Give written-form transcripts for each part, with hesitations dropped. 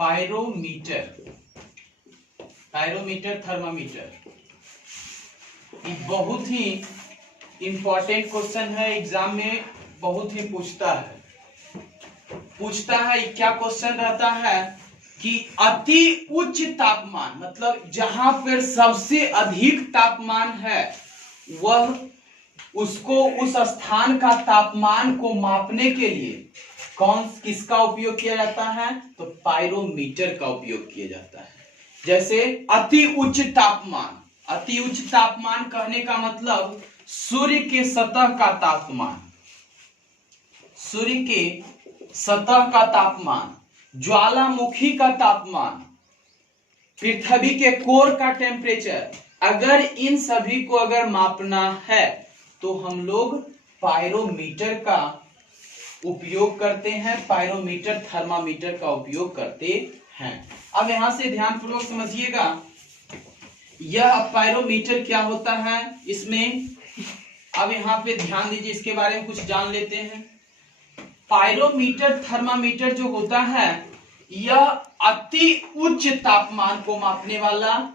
Pyrometer, pyrometer thermometer, ये बहुत ही important question है, एग्जाम में बहुत ही पूछता है। क्या क्वेश्चन रहता है कि अति उच्च तापमान, मतलब जहां पर सबसे अधिक तापमान है, वह उसको उस स्थान का तापमान को मापने के लिए किसका उपयोग किया जाता है? तो पायरोमीटर का उपयोग किया जाता है। जैसे अति उच्च तापमान, अति उच्च तापमान कहने का मतलब सूर्य के सतह का तापमान, सूर्य के सतह का तापमान, ज्वालामुखी का तापमान, पृथ्वी के कोर का टेम्परेचर, अगर इन सभी को अगर मापना है तो हम लोग पायरोमीटर का उपयोग करते हैं, पायरोमीटर थर्मामीटर का उपयोग करते हैं। अब यहां से ध्यानपूर्वक समझिएगा, यह पायरोमीटर क्या होता है इसमें। अब यहां पे ध्यान दीजिए, इसके बारे में कुछ जान लेते हैं। पायरोमीटर थर्मामीटर जो होता है, यह अति उच्च तापमान को मापने वाला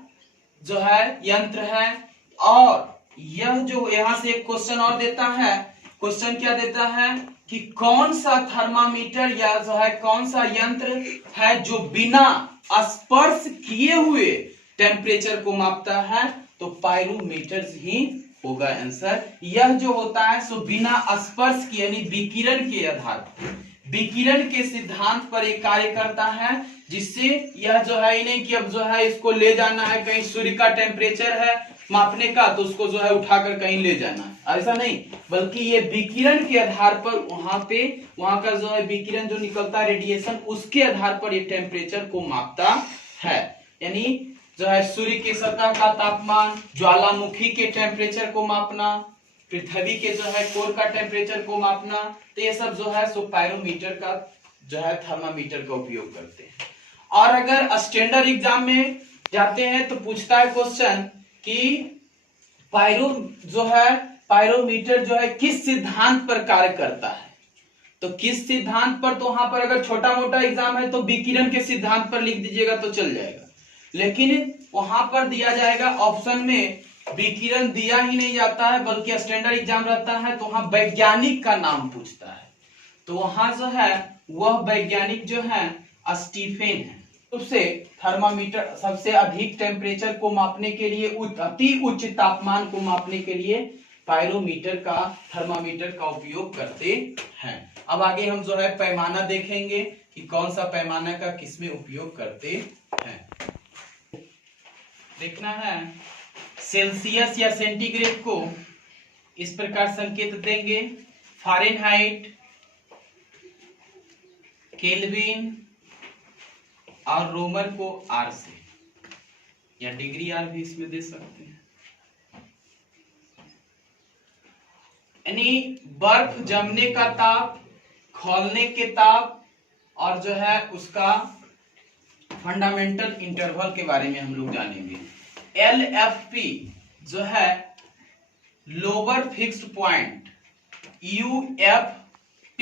जो है यंत्र है। और यह जो यहां से एक क्वेश्चन और देता है, क्वेश्चन क्या देता है कि कौन सा थर्मामीटर या जो है कौन सा यंत्र है जो बिना स्पर्श किए हुए टेम्परेचर को मापता है? तो पायरोमीटर ही होगा आंसर। यह जो होता है सो बिना स्पर्श किए यानी विकिरण के आधार पर, विकिरण के सिद्धांत पर एक कार्य करता है, जिससे यह जो है नहीं कि अब जो है इसको ले जाना है कहीं, सूर्य का टेम्परेचर है मापने का तो उसको जो है उठाकर कहीं ले जाना है, ऐसा नहीं, बल्कि ये विकिरण के आधार पर वहां का जो है विकिरण जो निकलता है रेडिएशन, उसके आधार पर ये टेम्परेचर को मापता है। यानी जो है सूर्य के सतह का तापमान, ज्वालामुखी के टेम्परेचर को मापना, पृथ्वी के जो है कोर का टेम्परेचर को मापना, तो ये सब जो है सो पायरोमीटर का जो है थर्मामीटर का उपयोग करते हैं। और अगर स्टैंडर्ड एग्जाम में जाते हैं तो पूछता है क्वेश्चन कि पायरोमीटर जो है किस सिद्धांत पर कार्य करता है? तो किस सिद्धांत पर, तो वहां पर अगर छोटा मोटा एग्जाम है तो विकिरण के सिद्धांत पर लिख दीजिएगा तो चल जाएगा, लेकिन वहां पर दिया जाएगा ऑप्शन में विकिरण दिया ही नहीं जाता है, बल्कि स्टैंडर्ड एग्जाम रहता है तो वहां वैज्ञानिक का नाम पूछता है। तो वहां जो है वह वैज्ञानिक जो है स्टीफेन है। उससे थर्मामीटर सबसे अधिक टेम्परेचर को मापने के लिए, अति उच्च तापमान को मापने के लिए पायरोमीटर का, थर्मामीटर का उपयोग करते हैं। अब आगे हम जो है पैमाना देखेंगे कि कौन सा पैमाना का किसमें उपयोग करते हैं। देखना है, सेल्सियस या सेंटीग्रेड को इस प्रकार संकेत देंगे, फ़ारेनहाइट, केल्विन और रोमन को आर से, या डिग्री आर भी इसमें दे सकते हैं। यानी बर्फ जमने का ताप, खौलने के ताप और जो है उसका फंडामेंटल इंटरवल के बारे में हम लोग जानेंगे। LFP जो है लोअर फिक्स्ड पॉइंट, UFP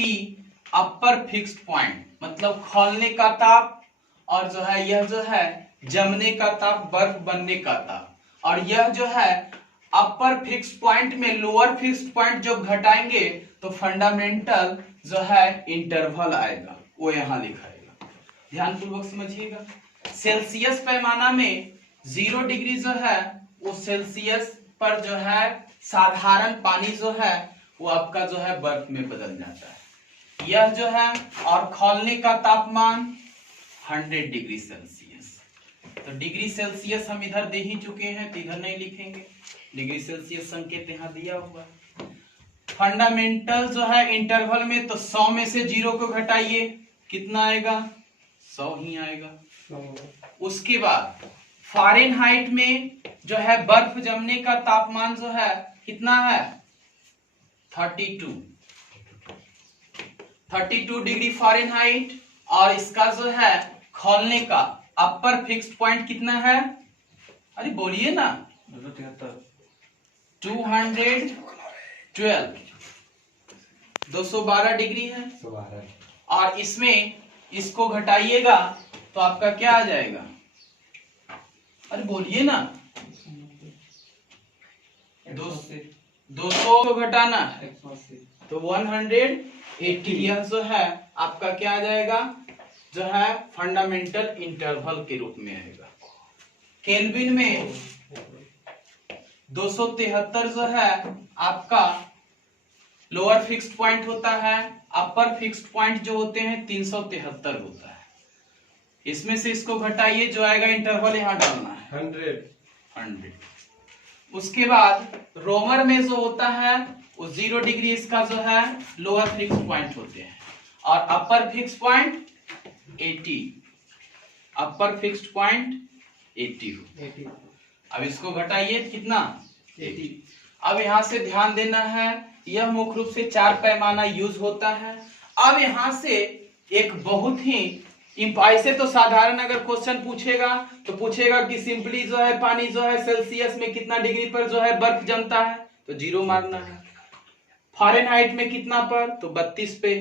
अपर फिक्स्ड पॉइंट, मतलब खौलने का ताप, और जो है यह जो है जमने का ताप, बर्फ बनने का ताप। और यह जो है अपर फिक्स्ड पॉइंट में लोअर फिक्स्ड पॉइंट जब घटाएंगे तो फंडामेंटल जो है इंटरवल आएगा, वो यहां लिखाएगा, ध्यान पूर्वक समझिएगा। सेल्सियस पैमाना में 0 डिग्री जो है वो सेल्सियस पर जो है साधारण पानी जो है वो आपका जो है बर्फ में बदल जाता है, यह जो है। और खौलने का तापमान 100 डिग्री सेल्सियस। तो डिग्री सेल्सियस हम इधर दे ही चुके हैं तो इधर नहीं लिखेंगे, डिग्री सेल्सियस संकेत यहाँ दिया हुआ है। फंडामेंटल जो है इंटरवल में तो 100 में से 0 को घटाइए, कितना आएगा? 100 ही आएगा। उसके बाद फ़ारेनहाइट में जो है बर्फ जमने का तापमान जो है कितना है? 32 डिग्री फ़ारेनहाइट। और इसका जो है खौलने का अपर फिक्स्ड पॉइंट कितना है? अरे बोलिए ना, 212 डिग्री है। और इसमें इसको घटाइएगा तो आपका क्या आ जाएगा, अरे बोलिए ना, 200 को घटाना है तो 180, यह जो है आपका क्या आ जाएगा, जो है फंडामेंटल इंटरवल के रूप में आएगा। केल्विन में 273 जो है आपका लोअर फिक्स्ड पॉइंट होता है, अपर फिक्स्ड पॉइंट जो होते हैं 373 होता है। इसमें से इसको घटाइए, जो आएगा इंटरवल यहाँ डालना है 100। उसके बाद रोमर में जो होता है वो 0 डिग्री इसका जो है लोअर फिक्स्ड पॉइंट होते हैं, और अपर फिक्स्ड पॉइंट 80, अपर फिक्स्ड पॉइंट 80। अब इसको घटाइए कितना, 80। अब यहां से ध्यान देना है, यह मुख्य रूप से 4 पैमाना यूज होता है। अब यहां से एक बहुत ही ऐसे तो साधारण अगर क्वेश्चन पूछेगा तो पूछेगा कि सिंपली जो है पानी जो है सेल्सियस में कितना डिग्री पर जो है बर्फ जमता है, तो 0 मारना है। फ़ारेनहाइट में कितना पर, तो 32 पे।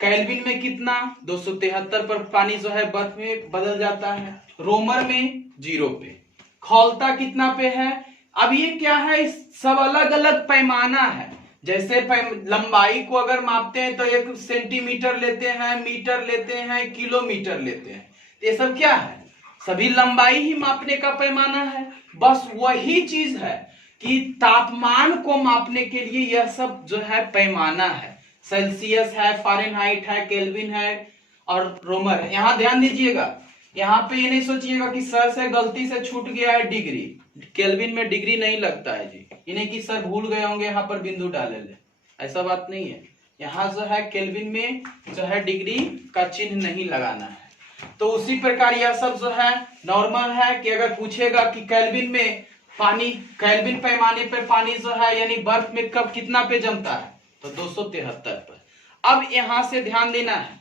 केल्विन में कितना, 273 पर पानी जो है बर्फ में बदल जाता है। रोमर में 0 पे। खौलता कितना पे है। अब ये क्या है, सब अलग अलग पैमाना है। जैसे लंबाई को अगर मापते हैं तो 1 सेंटीमीटर लेते हैं, मीटर लेते हैं, किलोमीटर लेते हैं। ये सब क्या है, सभी लंबाई ही मापने का पैमाना है। बस वही चीज है कि तापमान को मापने के लिए यह सब जो है पैमाना है। सेल्सियस है, फ़ारेनहाइट है, केल्विन है और रोमर है। यहां ध्यान दीजिएगा, यहाँ पे ये नहीं सोचिएगा कि सर से गलती से छूट गया है डिग्री, केल्विन में डिग्री नहीं लगता है जी। इन्हें कि सर भूल गए होंगे यहाँ पर बिंदु डाले ले, ऐसा बात नहीं है। यहाँ जो है केल्विन में जो है डिग्री का चिन्ह नहीं लगाना है। तो उसी प्रकार यह सब जो है नॉर्मल है कि अगर पूछेगा कि केल्विन में पानी, केल्विन पैमाने पर पानी जो है यानी बर्फ में कब कितना पे जमता है, तो 273 पर। अब यहां से ध्यान देना है,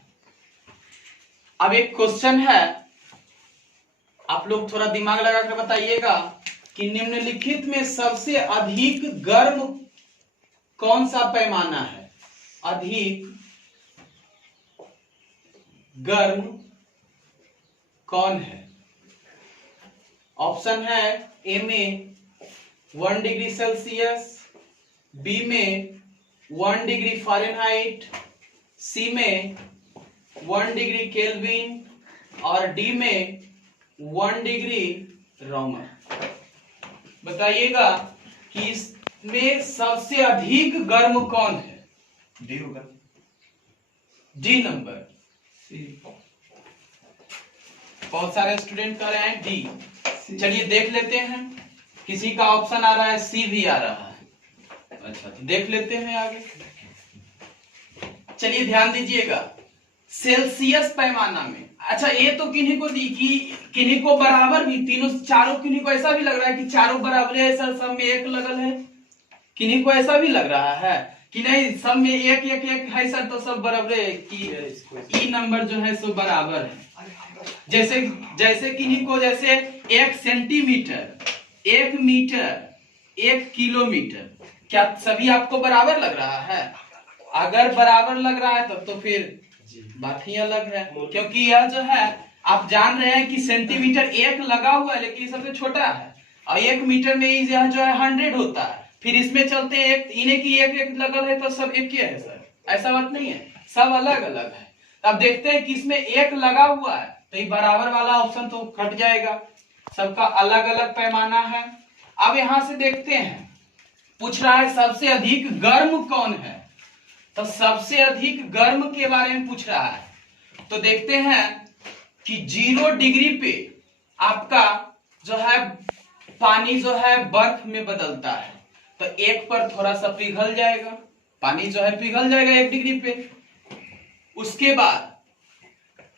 अब एक क्वेश्चन है, आप लोग थोड़ा दिमाग लगाकर बताइएगा कि निम्नलिखित में सबसे अधिक गर्म कौन सा पैमाना है। अधिक गर्म कौन है। ऑप्शन है ए में 1 डिग्री सेल्सियस, बी में 1 डिग्री फ़ारेनहाइट, सी में 1 डिग्री केल्विन और डी में 1 डिग्री रोमर। बताइएगा कि इसमें सबसे अधिक गर्म कौन है। डी होगा, डी नंबर। बहुत सारे स्टूडेंट कह रहे हैं डी। चलिए देख लेते हैं, किसी का ऑप्शन आ रहा है सी भी आ रहा है। अच्छा तो देख लेते हैं आगे। चलिए ध्यान दीजिएगा, सेल्सियस पैमाना में, अच्छा ये तो किन्हीं को दी कि किन्हीं को बराबर भी, तीनों चारों, किन्हीं को ऐसा भी लग रहा है कि चारों बराबर है सर, सब में एक लगल है। किन्हीं को ऐसा भी लग रहा है कि नहीं सब में एक एक एक है सर, तो सब बराबर है कि ई नंबर जो है सो बराबर है। जैसे जैसे किन्हीं को जैसे 1 सेंटीमीटर, 1 मीटर, 1 किलोमीटर, क्या सभी आपको बराबर लग रहा है। अगर बराबर लग रहा है तब तो फिर बात ही अलग है, क्योंकि यह जो है आप जान रहे हैं कि सेंटीमीटर 1 लगा हुआ है लेकिन सबसे छोटा है, और 1 मीटर में यह जो है 100 होता है। फिर इसमें चलते हैं एक, इन्हें की एक एक लगल है तो सब एक ही है सर, ऐसा बात नहीं है, सब अलग अलग है। अब देखते हैं कि इसमें 1 लगा हुआ है तो ये बराबर वाला ऑप्शन तो कट जाएगा, सबका अलग अलग पैमाना है। अब यहां से देखते हैं, पूछ रहा है सबसे अधिक गर्म कौन है, तो सबसे अधिक गर्म के बारे में पूछ रहा है। तो देखते हैं कि 0 डिग्री पे आपका जो है पानी जो है बर्फ में बदलता है, तो 1 पर थोड़ा सा पिघल जाएगा, पानी जो है पिघल जाएगा 1 डिग्री पे। उसके बाद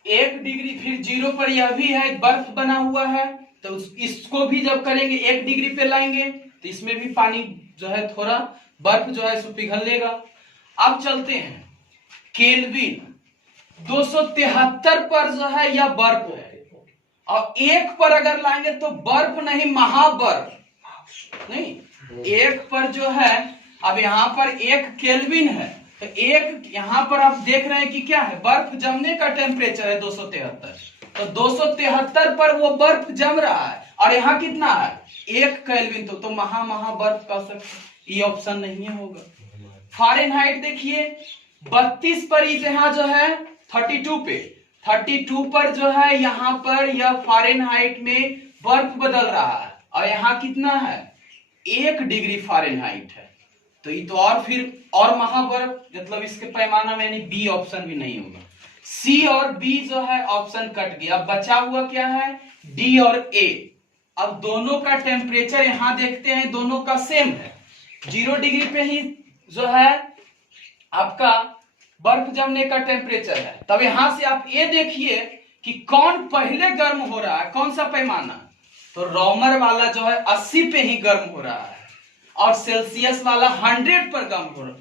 1 डिग्री, फिर 0 पर यह भी है बर्फ बना हुआ है, तो इसको भी जब करेंगे 1 डिग्री पे लाएंगे तो इसमें भी पानी जो है थोड़ा बर्फ जो है सो पिघल लेगा। अब चलते हैं केल्विन 273 पर जो है यह बर्फ है, और 1 पर अगर लाएंगे तो बर्फ नहीं महाबर्फ नहीं, 1 पर जो है, अब यहां पर 1 केल्विन है तो 1 यहां पर आप देख रहे हैं कि क्या है, बर्फ जमने का टेम्परेचर है 273, तो 273 पर वो बर्फ जम रहा है, और यहाँ कितना है 1 केल्विन, तो महा बर्फ कह सकते, ये ऑप्शन नहीं होगा। फ़ारेनहाइट देखिए 32 पर यहाँ जो है 32 पर जो है यहाँ पर यह फ़ारेनहाइट में बर्फ बदल रहा है, और यहाँ कितना है 1 डिग्री फ़ारेनहाइट है, तो ये तो और फिर और महाबर्फ, मतलब इसके पैमाना में यानी बी ऑप्शन भी नहीं होगा। सी और बी जो है ऑप्शन कट गया, अब बचा हुआ क्या है डी और ए। अब दोनों का टेम्परेचर यहां देखते हैं, दोनों का सेम है, 0 डिग्री पे ही जो है आपका बर्फ जमने का टेम्परेचर है। तब यहां से आप ये देखिए कि कौन पहले गर्म हो रहा है, कौन सा पैमाना, तो रोमर वाला जो है 80 पे ही गर्म हो रहा है, और सेल्सियस वाला 100 पर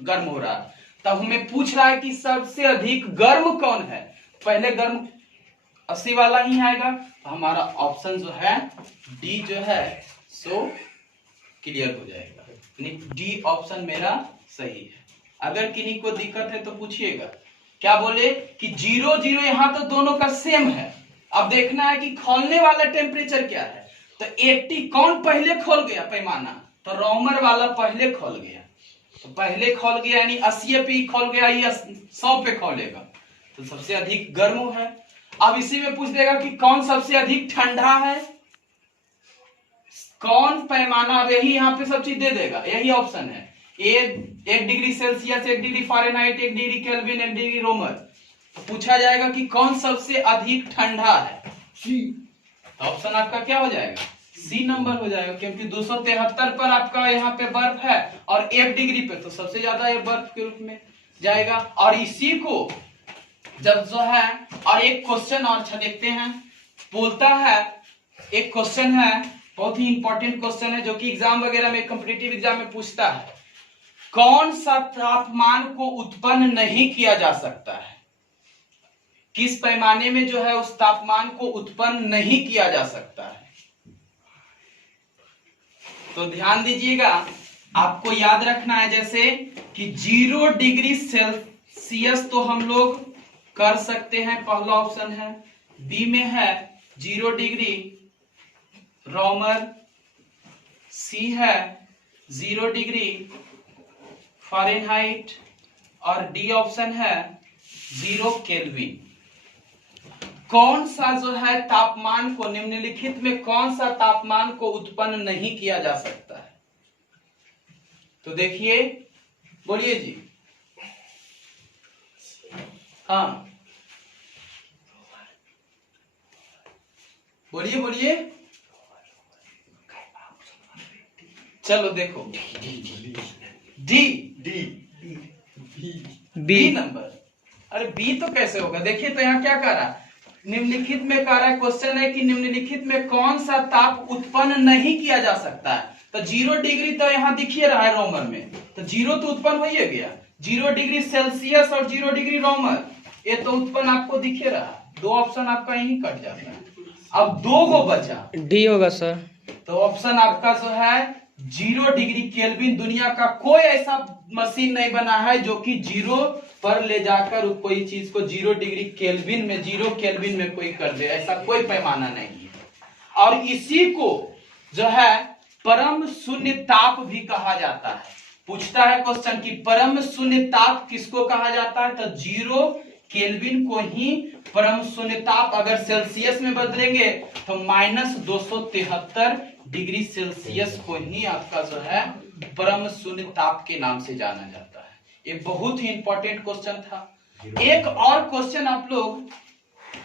गर्म हो रहा है। तब हमें पूछ रहा है कि सबसे अधिक गर्म कौन है, पहले गर्म 80 वाला ही आएगा, तो हमारा ऑप्शन जो है डी जो है सो क्लियर हो जाएगा, डी ऑप्शन मेरा सही है। अगर किन्हीं को दिक्कत है तो पूछिएगा। क्या बोले कि 0 0 यहां तो दोनों का सेम है, अब देखना है कि खोलने वाला टेम्परेचर क्या है, तो 80 कौन पहले खोल गया पैमाना, तो रोमर वाला पहले खोल गया, तो पहले खोल गया यानी 80 पे ही खोल गया, या 100 पे खोलेगा, तो सबसे अधिक गर्म है। अब इसी में पूछ देगा कि कौन सबसे अधिक ठंडा है, कौन पैमाना, अब यही यहाँ पे सब चीज दे देगा, यही ऑप्शन है, 1 degree Celsius, 1 degree Fahrenheit, 1 degree Kelvin, 1 degree Romer. तो पूछा जाएगा कि कौन सबसे अधिक ठंडा है, तो ऑप्शन आपका क्या हो जाएगा सी नंबर हो जाएगा, क्योंकि 273 पर आपका यहाँ पे बर्फ है और 1 डिग्री पे, तो सबसे ज्यादा ये बर्फ के रूप में जाएगा। और इसी को जब जो है, और एक क्वेश्चन और अच्छा देखते हैं, बोलता है एक क्वेश्चन है, बहुत ही इंपॉर्टेंट क्वेश्चन है, जो कि एग्जाम वगैरह में, कॉम्पिटिटिव एग्जाम में पूछता है, कौन सा तापमान को उत्पन्न नहीं किया जा सकता है, किस पैमाने में जो है उस तापमान को उत्पन्न नहीं किया जा सकता है। तो ध्यान दीजिएगा, आपको याद रखना है जैसे कि 0 डिग्री सेल्सियस तो हम लोग कर सकते हैं, पहला ऑप्शन है। बी में है 0 डिग्री रोमर, सी है 0 डिग्री फ़ारेनहाइट, और डी ऑप्शन है 0 केल्विन। कौन सा जो है तापमान को, निम्नलिखित में कौन सा तापमान को उत्पन्न नहीं किया जा सकता है, तो देखिए, बोलिए जी। हाँ बोलिए बोलिए, चलो देखो, डी बी नंबर, अरे बी तो कैसे होगा, देखिए तो यहाँ क्या कह रहा है, निम्नलिखित में कह रहा है, क्वेश्चन है कि निम्नलिखित में कौन सा ताप उत्पन्न नहीं किया जा सकता है, तो 0 डिग्री तो यहाँ दिखिए रहा है रोमर में, तो 0 तो उत्पन्न हो ही गया, 0 डिग्री सेल्सियस और 0 डिग्री रोमर, ये तो उत्पन्न आपको दिखे रहा, 2 ऑप्शन आपका यही कट जाता है। अब 2 को बचा, डी होगा सर, तो ऑप्शन आपका जो है 0 डिग्री केल्विन। दुनिया का कोई ऐसा मशीन नहीं बना है जो कि 0 पर ले जाकर कोई चीज को 0 डिग्री केल्विन में, 0 केल्विन में कोई कर दे, ऐसा कोई पैमाना नहीं है। और इसी को जो है परम शून्य ताप भी कहा जाता है। पूछता है क्वेश्चन कि परम शून्य ताप किसको कहा जाता है, तो 0 केल्विन को ही परम शून्य ताप, अगर सेल्सियस में बदलेंगे तो -273 डिग्री सेल्सियस को ही आपका जो है परम शून्य ताप के नाम से जाना जाता है। ये बहुत ही इंपॉर्टेंट क्वेश्चन था। एक और क्वेश्चन आप लोग,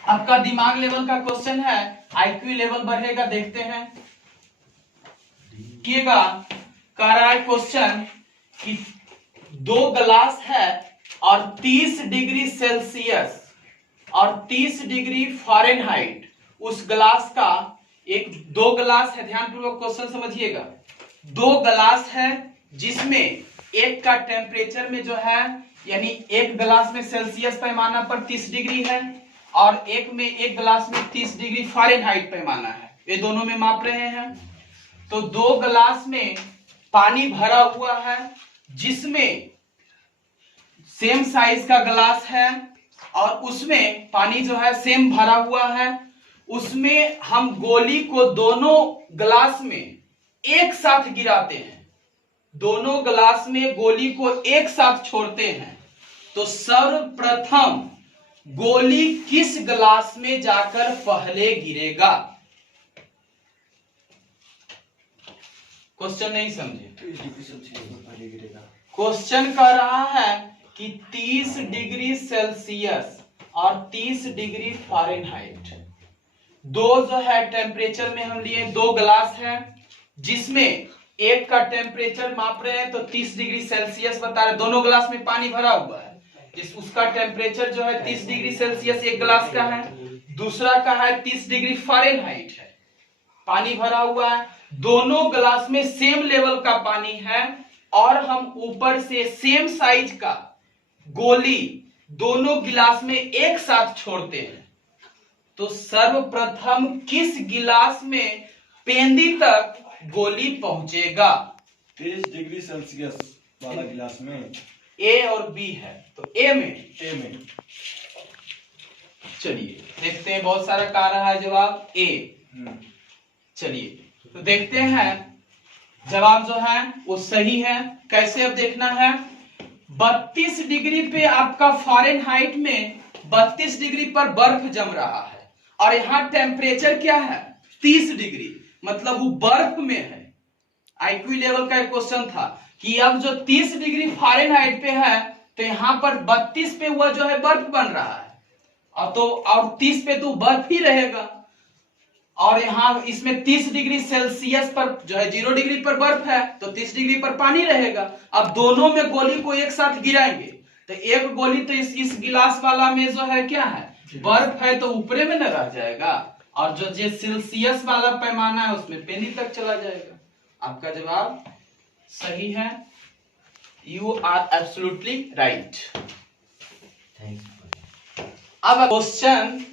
आपका दिमाग लेवल का क्वेश्चन है, आईक्यू लेवल बढ़ेगा, देखते हैं किएगा। कह रहा है क्वेश्चन कि 2 ग्लास है और 30 डिग्री सेल्सियस और 30 डिग्री फ़ारेनहाइट, उस ग्लास का 2 ग्लास है, ध्यानपूर्वक क्वेश्चन समझिएगा। 2 ग्लास है जिसमें एक का टेम्परेचर में जो है, यानी एक ग्लास में सेल्सियस पैमाना पर 30 डिग्री है और एक ग्लास में 30 डिग्री फ़ारेनहाइट पैमाना है, ये दोनों में माप रहे हैं। तो 2 ग्लास में पानी भरा हुआ है, जिसमें सेम साइज का ग्लास है और उसमें पानी जो है सेम भरा हुआ है, उसमें हम गोली को दोनों ग्लास में एक साथ गिराते हैं, दोनों ग्लास में गोली को एक साथ छोड़ते हैं, तो सर्वप्रथम गोली किस ग्लास में जाकर पहले गिरेगा? क्वेश्चन नहीं समझे? क्वेश्चन कह रहा है कि 30 डिग्री सेल्सियस और 30 डिग्री फ़ारेनहाइट, दो जो है टेम्परेचर में हम लिए, दो ग्लास है जिसमें एक का टेम्परेचर माप रहे हैं तो 30 डिग्री सेल्सियस बता रहे, दोनों ग्लास में पानी भरा हुआ है, जिस उसका टेम्परेचर जो है 30 डिग्री सेल्सियस एक ग्लास का है, दूसरा का है 30 डिग्री फ़ारेनहाइट है, पानी भरा हुआ है, दोनों ग्लास में सेम लेवल का पानी है और हम ऊपर से सेम साइज का गोली दोनों गिलास में एक साथ छोड़ते हैं, तो सर्वप्रथम किस गिलास में पेंदी तक गोली पहुंचेगा? 30 डिग्री सेल्सियस वाला गिलास में ए और बी है, तो ए में चलिए देखते हैं, बहुत सारा कह रहा है जवाब ए। चलिए तो देखते हैं जवाब जो है वो सही है। कैसे अब देखना है, 32 डिग्री पे आपका फ़ारेनहाइट में 32 डिग्री पर बर्फ जम रहा है और यहाँ टेम्परेचर क्या है 30 डिग्री, मतलब वो बर्फ में है। आईक्यू लेवल का एक क्वेश्चन था कि अब जो 30 डिग्री फ़ारेनहाइट पे है तो यहाँ पर 32 पे हुआ जो है बर्फ बन रहा है और 30 पे तो बर्फ ही रहेगा, और यहाँ इसमें 30 डिग्री सेल्सियस पर जो है 0 डिग्री पर बर्फ है तो 30 डिग्री पर पानी रहेगा। अब दोनों में गोली को एक साथ गिराएंगे तो एक गोली तो इस गिलास वाला में जो है क्या है बर्फ है तो ऊपरे में न रह जाएगा, और जो सेल्सियस वाला पैमाना है उसमें पेनी तक चला जाएगा। आपका जवाब सही है, यू आर एब्सोल्युटली राइट। अब क्वेश्चन